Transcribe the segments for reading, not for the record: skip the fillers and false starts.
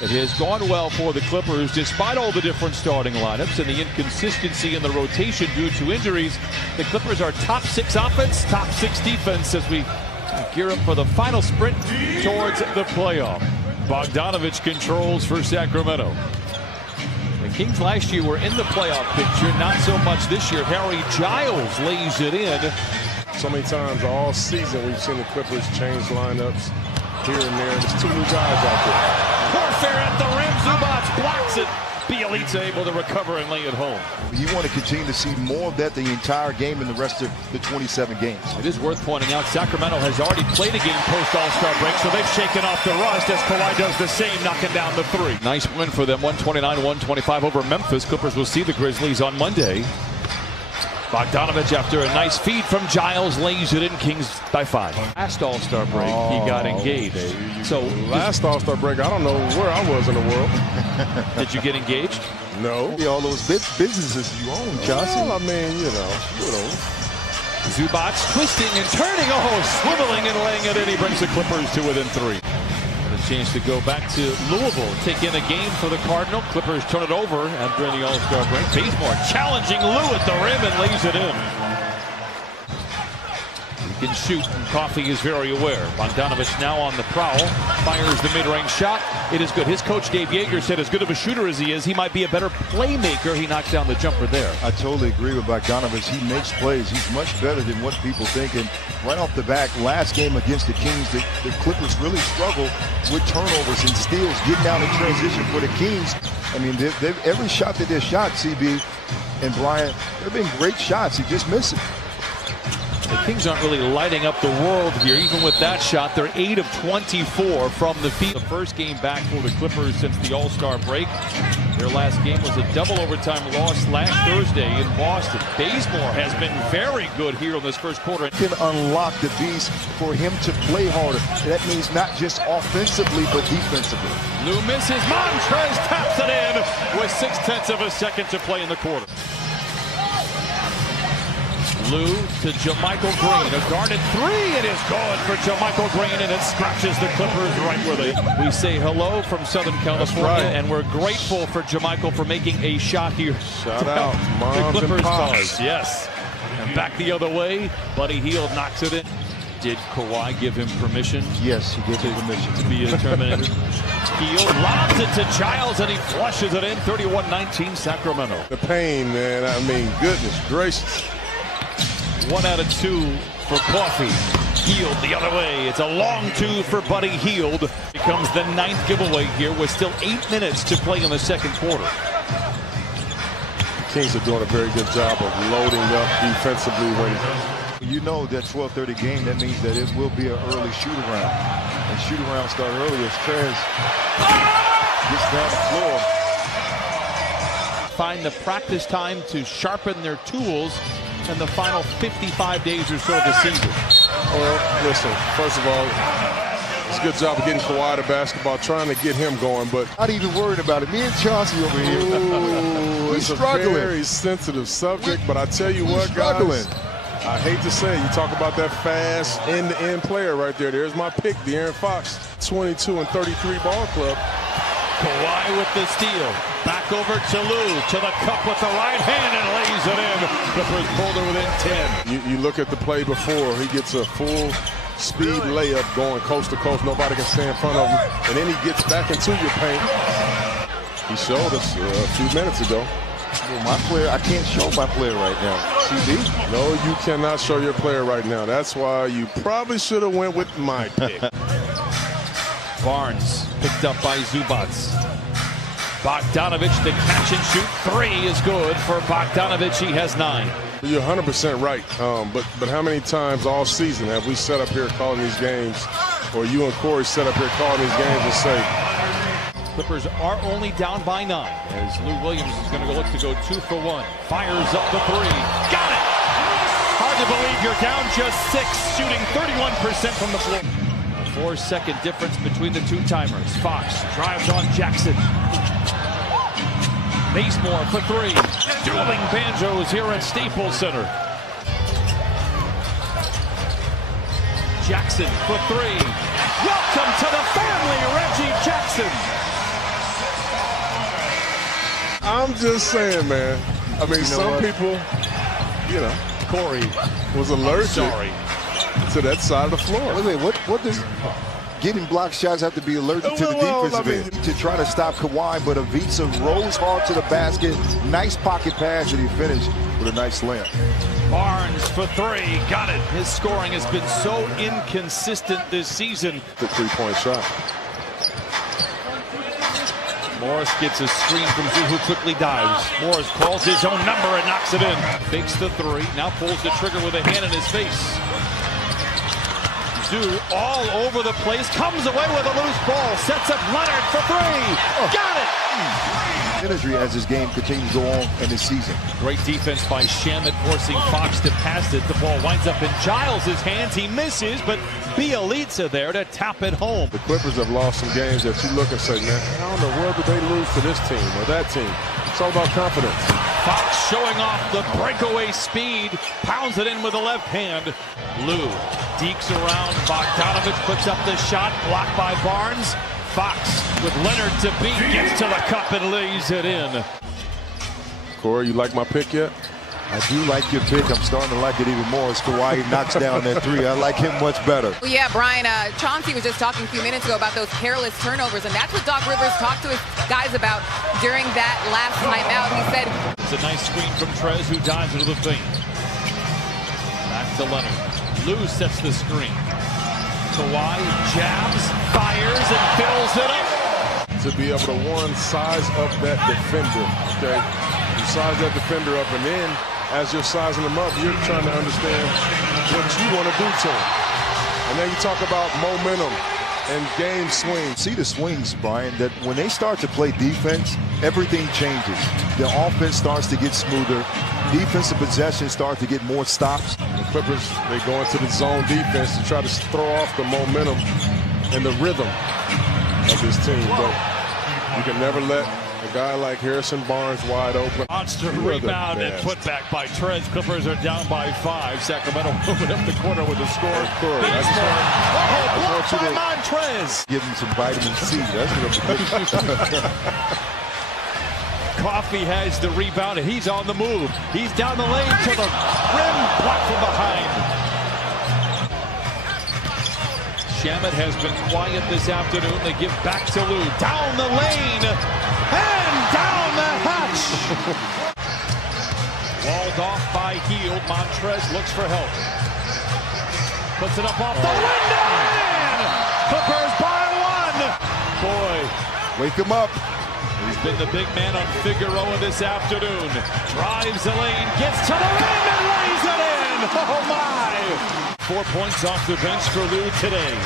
It has gone well for the Clippers despite all the different starting lineups and the inconsistency in the rotation due to injuries. The Clippers are top 6 offense, top 6 defense as we gear up for the final sprint towards the playoff. Bogdanovich controls for Sacramento. The Kings last year were in the playoff picture, not so much this year. Harry Giles lays it in. So many times all season we've seen the Clippers change lineups here and there. There's too many guys out there. Warfare at the rim. Zubac blocks it. Bjelica able to recover and lay it home. You want to continue to see more of that the entire game and the rest of the 27 games. It is worth pointing out Sacramento has already played a game post All-Star break, so they've shaken off the rust as Kawhi does the same, knocking down the 3. Nice win for them, 129-125 over Memphis. Clippers will see the Grizzlies on Monday. Bogdanovich, after a nice feed from Giles, lays it in. Kings by 5. Last All-Star break, he got engaged. So last All-Star break, I don't know where I was in the world. Did you get engaged? No. All those businesses you own, Chauncey. Well, I mean, you know. Zubac twisting and turning, swiveling and laying it in. He brings the Clippers to within 3. A chance to go back to Louisville, take in a game for the Cardinal. Clippers turn it over after the All-Star break. Bazemore challenging Lou at the rim and lays it in. He can shoot, and Coffey is very aware. Bogdanovich now on the prowl, fires the mid-range shot. It is good. His coach Dave Yeager said as good of a shooter as he is, he might be a better playmaker. He knocked down the jumper there. I totally agree with Bogdanovich. He makes plays. He's much better than what people think. And right off the bat, last game against the Kings, the Clippers really struggle with turnovers and steals, getting out in transition for the Kings. I mean, every shot that they shot, CB and Bryant, they've been great shots. He just missed it. The Kings aren't really lighting up the world here. Even with that shot, they're 8 of 24 from the field. The first game back for the Clippers since the All-Star break. Their last game was a double overtime loss last Thursday in Boston. Bazemore has been very good here in this first quarter. Can unlock the beast for him to play harder. That means not just offensively, but defensively. Lou misses. Montrez taps it in with 0.6 of a second to play in the quarter. Lou to JaMychal Green, a guarded 3, it is good for JaMychal Green, and it scratches the Clippers right where we say hello from Southern California, and we're grateful for JaMychal for making a shot here. Shout out, the Clippers cause, yes. And back the other way, Buddy Hield knocks it in. Did Kawhi give him permission? Yes, he gave him permission to be a Terminator. Hield lobs it to Giles, and he flushes it in. 31-19 Sacramento. The pain, man. I mean, goodness gracious. 1 out of 2 for Coffey. Hield the other way. It's a long 2 for Buddy Hield. Becomes the 9th giveaway here with still 8 minutes to play in the second quarter. The Kings are doing a very good job of loading up defensively. When you know that 12:30 game, that means that it will be an early shoot-around. And shoot-around start early as Trez gets down the floor. Find the practice time to sharpen their tools in the final 55 days or so of the season. Well, listen, first of all, it's a good job of getting Kawhi to basketball, trying to get him going, but not even worried about it. Me and Chauncey over here. Ooh, it's struggling. A very sensitive subject, but I tell you what, guys, I hate to say, you talk about that fast end-to-end player right there. There's my pick, De'Aaron Fox, 22 and 33 ball club. Kawhi with the steal. Back over to Lou, to the cup with the right hand, and lays it in. Clippers pulled it within 10. You look at the play before. He gets a full speed layup going coast to coast. Nobody can stay in front of him. And then he gets back into your paint. He showed us a few minutes ago. Well, my player, I can't show my player right now. CB? No, you cannot show your player right now. That's why you probably should have went with my pick. Barnes picked up by Zubac. Bogdanovich, the catch and shoot 3 is good for Bogdanovich. He has 9. You're 100% right. But how many times all season have we set up here calling these games, or you and Corey set up here calling these games and say, Clippers are only down by 9 as Lou Williams is going to look to go 2 for 1. Fires up the 3. Got it! Hard to believe you're down just 6, shooting 31% from the floor. A 4-second difference between the two timers. Fox drives on Jackson. Bazemore for 3. Dueling banjos here at Staples Center. Jackson for 3. Welcome to the family, Reggie Jackson. I'm just saying, man. I mean, some people, you know, Corey was allergic to that side of the floor. Wait, what does getting block shots have to be allergic to the defensive end? To try to stop Kawhi, but Ivica rose hard to the basket. Nice pocket pass, and he finished with a nice layup. Barnes for three, got it. His scoring has been so inconsistent this season. The three-point shot. Morris gets a screen from Zoo, who quickly dives. Morris calls his own number and knocks it in. Fakes the three, now pulls the trigger with a hand in his face. Zoo all over the place, comes away with a loose ball, sets up Leonard for three. Got it! Energy as his game continues to go on in this season. Great defense by Shamet, forcing Fox to pass it. The ball winds up in Giles' hands. He misses, but Bjelica there to tap it home. The Clippers have lost some games that you look and say, man, I don't know, where did they lose to this team or that team? It's all about confidence. Fox showing off the breakaway speed, pounds it in with the left hand. Lou dekes around. Bogdanovich puts up the shot, blocked by Barnes. Fox with Leonard to beat, gets to the cup and lays it in. Corey, you like my pick yet? I do like your pick. I'm starting to like it even more as Kawhi knocks down that three. I like him much better. Well, yeah, Brian, Chauncey was just talking a few minutes ago about those careless turnovers, and that's what Doc Rivers talked to his guys about during that last timeout. He said, it's a nice screen from Trez, who dives into the paint. Back to Leonard. Lou sets the screen. Kawhi jabs, fires, and fills it up. To be able to, one, size up that defender, okay? You size that defender up, and then as you're sizing them up, you're trying to understand what you want to do to them. And then you talk about momentum and game swings. See the swings, Brian, that when they start to play defense, everything changes. The offense starts to get smoother. Defensive possessions start to get more stops. The Clippers, they go into the zone defense to try to throw off the momentum and the rhythm of this team. But you can never let a guy like Harrison Barnes wide open. Monster rebound and put back by Trez. Clippers are down by 5. Sacramento moving up the corner with a score. Blocked by Montrez. Give him some vitamin C. That's what I'm Coffee has the rebound, and he's on the move. He's down the lane to the rim, blocked from behind. Shamet has been quiet this afternoon. They give back to Lou. Down the lane, and down the hatch. Walled off by Hield. Montrez looks for help. Puts it up off the window, and in. Clippers by 1. Boy. Wake him up. He's been the big man on Figueroa this afternoon. Drives the lane, gets to the rim, and lays it in. Oh, my. 4 points off the bench for Lou today.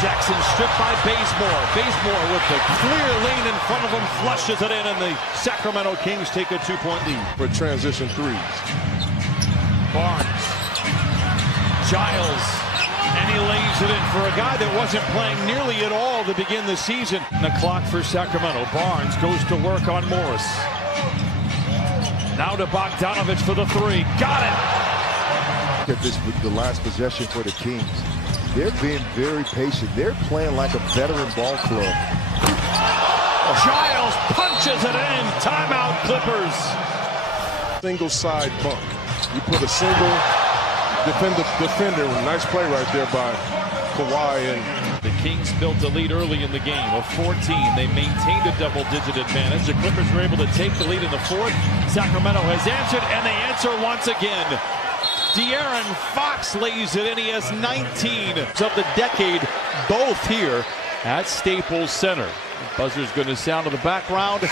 Jackson stripped by Bazemore. Bazemore with the clear lane in front of him, flushes it in, and the Sacramento Kings take a 2-point lead. For transition threes. Barnes. Giles. And he lays it in for a guy that wasn't playing nearly at all to begin the season. The clock for Sacramento. Barnes goes to work on Morris. Now to Bogdanovich for the three. Got it! Look at this with the last possession for the Kings. They're being very patient. They're playing like a veteran ball club. Giles punches it in. Timeout, Clippers. Single side bump. You put a single defender. Nice play right there by Kawhi. And the Kings built a lead early in the game of 14. They maintained a double-digit advantage. The Clippers were able to take the lead in the fourth. Sacramento has answered, and they answer once again. De'Aaron Fox lays it in. He has 19 of the decade, both here at Staples Center. The buzzer's going to sound in the background,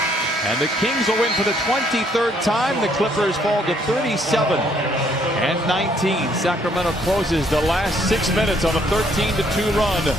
and the Kings will win for the 23rd time. The Clippers fall to 37-19. Sacramento closes the last 6 minutes on a 13-2 run.